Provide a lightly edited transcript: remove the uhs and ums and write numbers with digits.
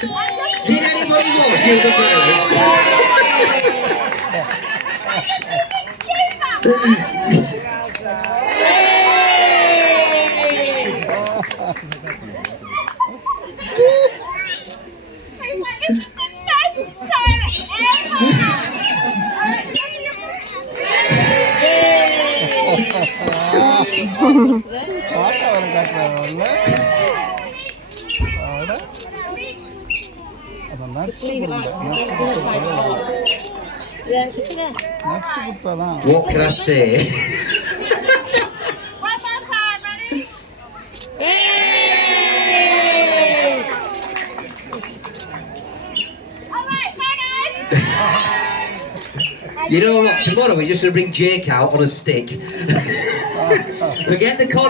대가리 버리고 실드 birds. What can I say? You know what? Tomorrow we're just going to bring Jake out on a stick. Forget the con.